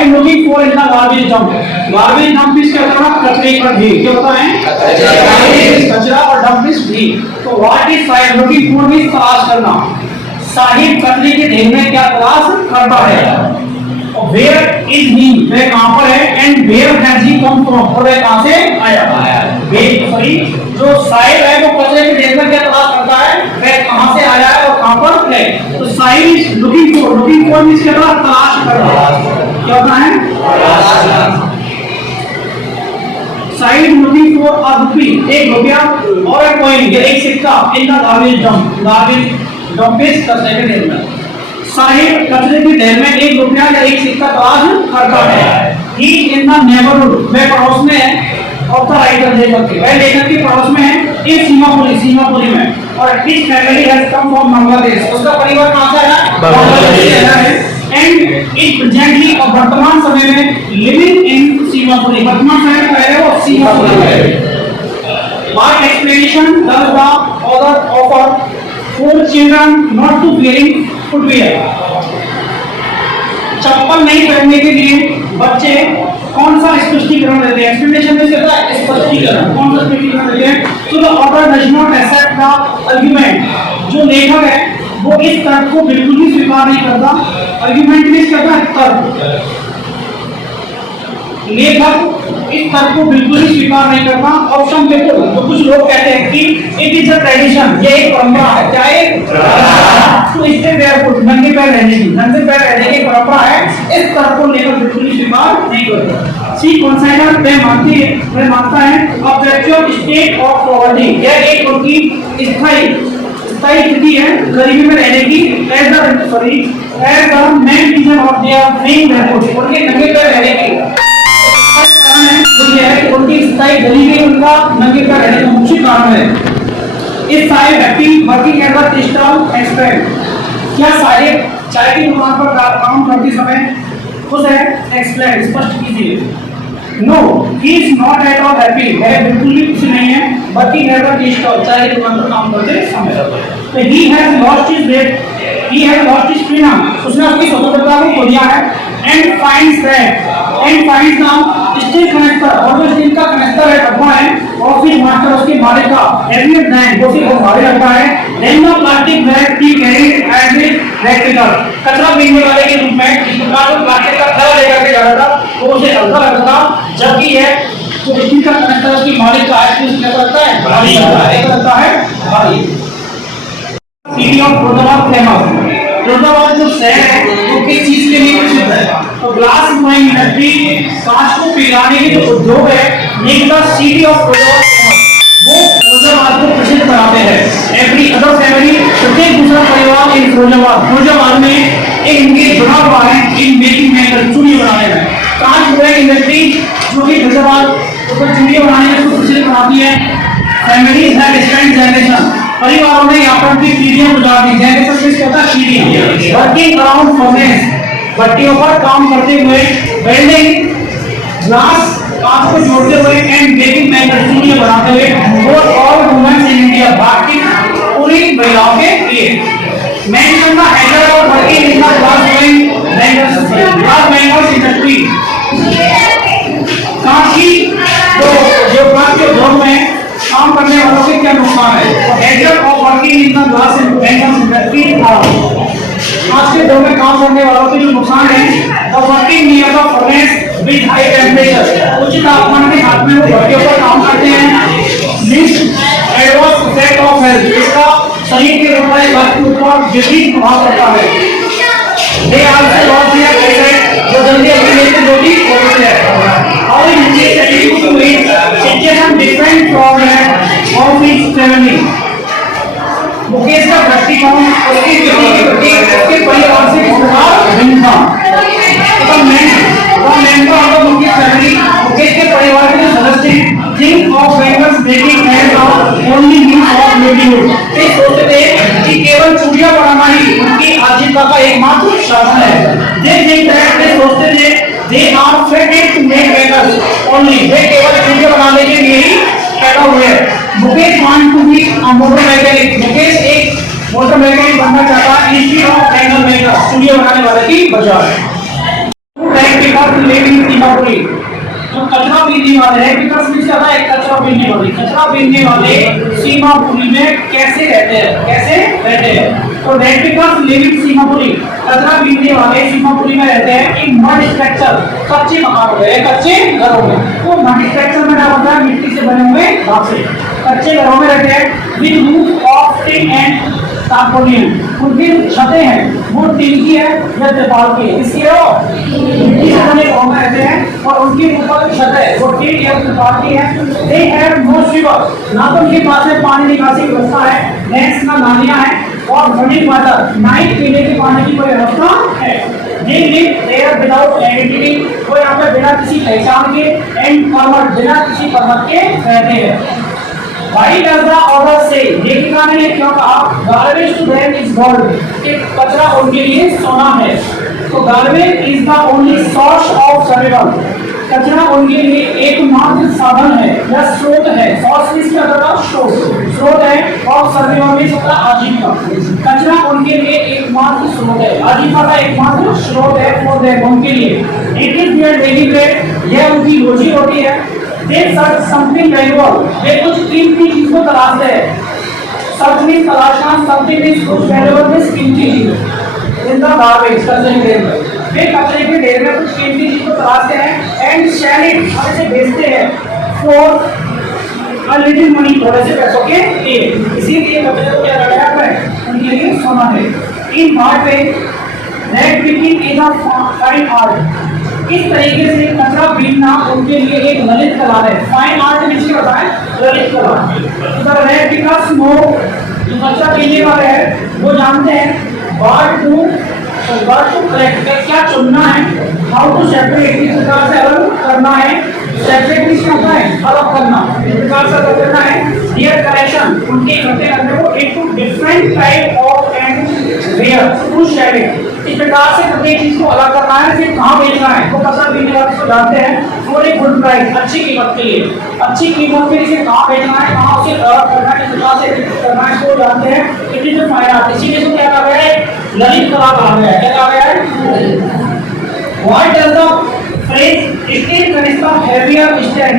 Side looking for in the garbage dump. Garbage dump is क्या होता है? कचरे का ढेर। क्या होता है? कचरा और डंप इज ढेर। तो what is side looking for? Means तलाश करना। साहिब कचरे के ढेर में क्या तलाश करता है? और वेयर इज ही? वह कहां पर है? And where has he come from? और वह कहां से आया? सॉरी, जो साहिब है वो कचरे के ढेर में क्या तलाश करता है? वह कहां से आया है और कहां पर है? तो Sahib is looking for. Looking for means क्या? तलाश करना। क्या होता है? साइड लुकिंग फॉर अ रुपी, एक रुपया और एक कॉइन या एक सिक्का in the garbage dump. Garbage dump is कचरे के ढेर में। साहिब कचरे के ढेर में एक रुपया या एक सिक्का तलाश करता है। ही इन द नेबरहुड, वह पड़ोस में है। ऑफ द राइटर लेखक के, वह लेखक के पड़ोस में है। इस सीमापुरी में। और his family has come from Bangladesh, उसका परिवार कहां से आया? बांग्लादेश से आया है। एंड इट प्रेजेंटली, और वर्तमान समय में लिविंग इन सीमापुरी, वर्तमान समय में रह वो सीमापुरी में। By explanation does the author offer for children not to wearing footwear. चप्पल नहीं पहनने के लिए बच्चे कौन सा स्पष्टीकरण देते हैं? एक्सप्लेनेशन में कहता है स्पष्टीकरण। कौन सा स्पष्टीकरण देते हैं? तो the author does not accept the argument. जो लेखक है वो इस तर्क को बिल्कुल भी स्वीकार नहीं करता। आर्गुमेंट मींस कहता है तर्क। लेखक इस तर्क को बिल्कुल ही स्वीकार नहीं करता। ऑप्शन देखो, तो कुछ लोग कहते हैं कि इट इज अ ट्रेडिशन, ये एक परंपरा है। क्या है? तो इससे बैरफुट, नंगे पैर रहने की परंपरा है। इस तर्क को लेखक बिल्कुल ही स्वीकार नहीं करता। सी कंसाइडर वह मानता है ऑब्जेक्टिव स्टेट ऑफ पॉवर्टी, यह एक उनकी स्थायी स्थिति है गरीबी में रहने की। As the main reason of their being barefoot, उनके नंगे पैर रहने की कारण है तो यह है कि उनकी स्थायी गरीबी उनका नंगे पैर रहने का मुख्य कारण है। इस साहिब व्यक्ति वर्किंग एट द टेक्सटाइल एक्सपेंट, क्या साहिब चाय की दुकान पर काम करते समय खुश है? एक्सप्लेन, स्पष्ट कीजिए। No, he is not at all happy, वह बिल्कुल भी खुश नहीं है। वर्किंग एट द टेक्सटाइल, चाय की दुकान पर काम करते समय। तो he has lost his freedom, उसने अपनी स्वतंत्रता को खो दिया है। And finds now steel connector, और जो स्टील का कनेक्टर है, डब्बा है, और फिर मास्टर उसके मालिक का हेवियर देन, जो कि बहुत भारी लगता है। देन द प्लास्टिक बैग ही कैरीड एज ए रेक्टिकल, कचरा बीनने वाले के रूप में इस प्रकार से प्लास्टिक का थैला लेकर के जा रहा था, तो उसे हल्का लगता था। जबकि है तो स्टील का कनेक्टर उसके मालिक का है, उसमें क्या लगता है? भारी लगता है, भारी। City of Firozabad famous, Firozabad जो शहर है वो किस चीज के लिए प्रसिद्ध है? तो ग्लास ब्लोइंग इंडस्ट्री, कांच को पिघलाने के जो उद्योग है, निकोलस सिटी ऑफ फिरोजाबाद फेमस, वो फिरोजाबाद को प्रसिद्ध बनाते हैं। एवरी अदर फैमिली, प्रत्येक दूसरा परिवार इन फिरोजाबाद में एक इनके जुड़ा हुआ है इन मेकिंग में, चूड़ियां बनाने में। कांच ब्लोइंग इंडस्ट्री जो कि फिरोजाबाद को चूड़ियां बनाने में प्रसिद्ध बनाती है। फैमिलीज हैव स्पेंट जनरेशन, परिवारों ने यहाँ पर भी पीढ़ियां गुजार दी। जनरेशन किस कहता है? पीढ़ियां। वर्किंग अराउंड फर्नेस, भट्टियों पर काम करते हुए। वेल्डिंग, ग्लास, कांच को जोड़ते हुए। एंड बेकिंग मैन्युफैक्चरिंग बनाते हुए। For all women in India, Bharat की पूरी महिलाओं के लिए। Mention the handle of working in the glass blowing industry, कांच की जो कांच के उद्योग में काम करने वालों के क्या नुकसान है? एजर of working in the glass industry, आज के दौर में काम करने वालों के जो नुकसान है, the working near the furnace with high temperature, उच्च तापमान के साथ में वो भट्टियों पर काम करते हैं। List adverse effect of health, इसका शरीर के ऊपर विपरीत प्रभाव पड़ता है। They also lose their patient, जो जल्दी अपनी लेते रोटी खोलते हैं। How is this attitude to it situation different from that of his family. Mukesh का दृष्टिकोण उसकी स्थिति के प्रति उसके परिवार से किस प्रकार भिन्न था? मुकेश के परिवार के जो सदस्य think of bangles making and only means of livelihood, ये सोचते थे कि केवल चूड़ियां बनाना ही उनकी आजीविका का एकमात्र साधन है। दे सोचते थे they are fated to make bangles only, वे केवल चूड़ियां बनाने के लिए ही पैदा हुए। Mukesh want to be a motor mechanic, Mukesh एक मोटर मैकेनिक बनना चाहता है इंस्टीट्यूट ऑफ बैंगल मेकर, चूड़ियां बनाने वाले की बजाय। बिकॉज लिविंग सीमापुरी जो कचरा बीनने वाले हैं, बिकॉज मींस क्या है, कचरा बीनने वाले, कचरा बीनने वाले सीमापुरी में कैसे रहते हैं, कैसे रहते हैं। तो रेड बिकॉज लिविंग सीमापुरी, कचरा बीनने वाले सीमापुरी में रहते हैं इन मड स्ट्रक्चर, कच्चे मकान में, कच्चे घरों में। तो मड स्ट्रक्चर में क्या होता है, मिट्टी से बने हुए ढांचे, कच्चे घरों में रहते हैं with roof of tin and tarpaulin, उनकी छतें हैं वो टिन की है या तिरपाल की है, इसलिए वो मिट्टी से बने घरों में रहते हैं और उनके ऊपर छत है वो टिन या तिरपाल की है। दे हैव नो सीवर, ना तो उनके पास में पानी निकासी की व्यवस्था है, नेक्स्ट ना नालियां हैं और रनिंग वाटर, नाइट पीने के पानी की कोई व्यवस्था है। They live there without identity, वो यहाँ पे बिना किसी पहचान के एंड परमट, बिना किसी परमट के रहते हैं। Why does the order say? लेखिका ने क्यों कहा garbage to them is gold, कि कचरा उनके लिए सोना है। तो garbage is the only source of survival, कचरा उनके लिए एकमात्र साधन है या स्रोत है। सोर्स मींस क्या होता है, स्रोत है, और सर्वाइवल मींस होता है आजीविका। कचरा उनके लिए एकमात्र स्रोत है, आजीविका का एकमात्र स्रोत है फॉर देयर, उनके लिए। It is their daily bread, यह उनकी रोजी रोटी है। They search something valuable, वे कुछ कीमती चीज को तलाशते हैं। सर्च मींस तलाशना, something मींस कुछ valuable मींस कीमती चीज। In the garbage, कचरे के ढेर में, वे कचरे के ढेर में कुछ कीमती चीज को तलाशते हैं and sell it, और इसे बेचते हैं for a little money, थोड़े से पैसों के लिए। इसीलिए कचरे को क्या लगाया है, उनके लिए सोना है। In part में red picking is a fine art, इस तरीके से कचरा बीनना उनके लिए एक ललित कला है। फाइन आर्ट मींस क्या होता है, ललित कला। तो रेड बिकॉज नो, जो कचरा बीनने वाले हैं वो जानते हैं व्हाट टू कलेक्ट, क्या चुनना है, हाउ टू सेपरेट, किस प्रकार से अलग करना है, सेपरेट मींस क्या होता है, अलग करना, किस प्रकार से अलग करना है, डियर कलेक्शन, उनके इकट्ठे करने को into different type of and where to sharing, इस प्रकार से प्रत्येक चीज को अलग करना है, फिर कहाँ बेचना है, तो कचरा बीनने वाले को जानते हैं फॉर ए गुड प्राइस, अच्छी कीमत के लिए, अच्छी कीमत के लिए कहाँ बेचना है, कहाँ उसे अलग करना है, किस प्रकार से करना है, इसको जानते हैं। इट इज फाइन आर्ट, इसीलिए इसको क्या कहा गया है, ललित कला कहा गया है। क्या कहा गया है, what does the phrase steel कनिष्ठा heavier stand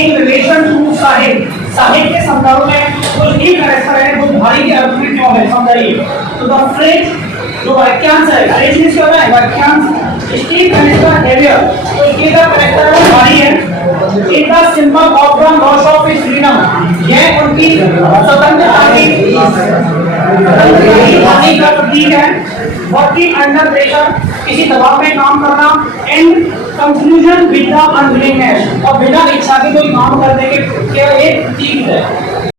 in relation to Sahib, Sahib के संदर्भ में वो स्टील कनिष्ठा है वो भारी के अर्थ में क्यों है, समझाइए। तो द phrase जो वाक्यांश है, फ्रेज मींस क्या है, वाक्यांश, स्टील कनिष्ठा heavier, तो स्टील का कनिष्ठा है भारी है। In the symbol of the loss of his freedom, यह उनकी स्वतंत्रता की हानि का प्रतीक है। वर्किंग अंडर प्रेशर, किसी दबाव में काम करना। And conclusion with the unwillingness, और बिना इच्छा के कोई काम करने के क्या एक प्रतीक है।